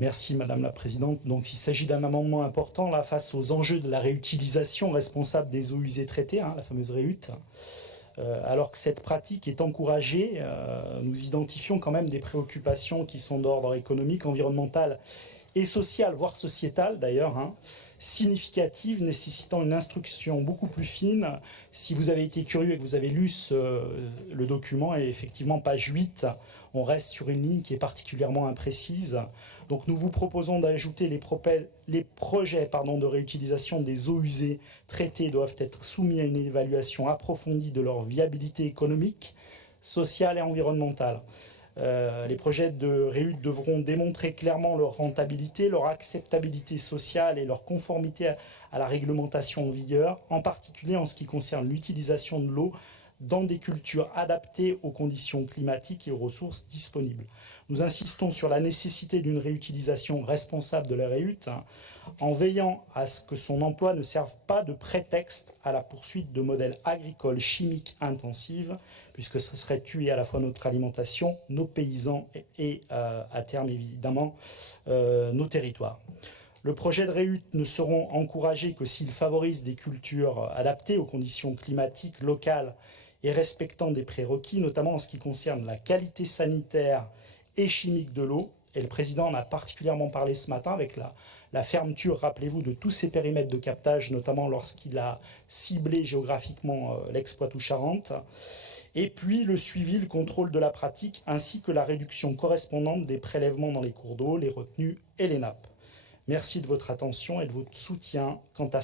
Merci Madame la Présidente. Donc il s'agit d'un amendement important là face aux enjeux de la réutilisation responsable des eaux usées traitées, la fameuse REUT. Alors que cette pratique est encouragée, nous identifions quand même des préoccupations qui sont d'ordre économique, environnemental et social, voire sociétal d'ailleurs, significatives, nécessitant une instruction beaucoup plus fine. Si vous avez été curieux et que vous avez lu le document, et effectivement, page 8, on reste sur une ligne qui est particulièrement imprécise. Donc nous vous proposons d'ajouter les projets de réutilisation des eaux usées traitées doivent être soumis à une évaluation approfondie de leur viabilité économique, sociale et environnementale. Les projets de REUT devront démontrer clairement leur rentabilité, leur acceptabilité sociale et leur conformité à la réglementation en vigueur, en particulier en ce qui concerne l'utilisation de l'eau dans des cultures adaptées aux conditions climatiques et aux ressources disponibles. Nous insistons sur la nécessité d'une réutilisation responsable de la REUT, en veillant à ce que son emploi ne serve pas de prétexte à la poursuite de modèles agricoles chimiques intensifs, puisque ce serait tuer à la fois notre alimentation, nos paysans et à terme évidemment nos territoires. Le projet de REUT ne seront encouragés que s'ils favorisent des cultures adaptées aux conditions climatiques locales et respectant des prérequis, notamment en ce qui concerne la qualité sanitaire et chimique de l'eau. Et le président en a particulièrement parlé ce matin avec la fermeture, rappelez-vous, de tous ces périmètres de captage, notamment lorsqu'il a ciblé géographiquement l'Expoitou-Charentes. Et puis le suivi, le contrôle de la pratique, ainsi que la réduction correspondante des prélèvements dans les cours d'eau, les retenues et les nappes. Merci de votre attention et de votre soutien quant à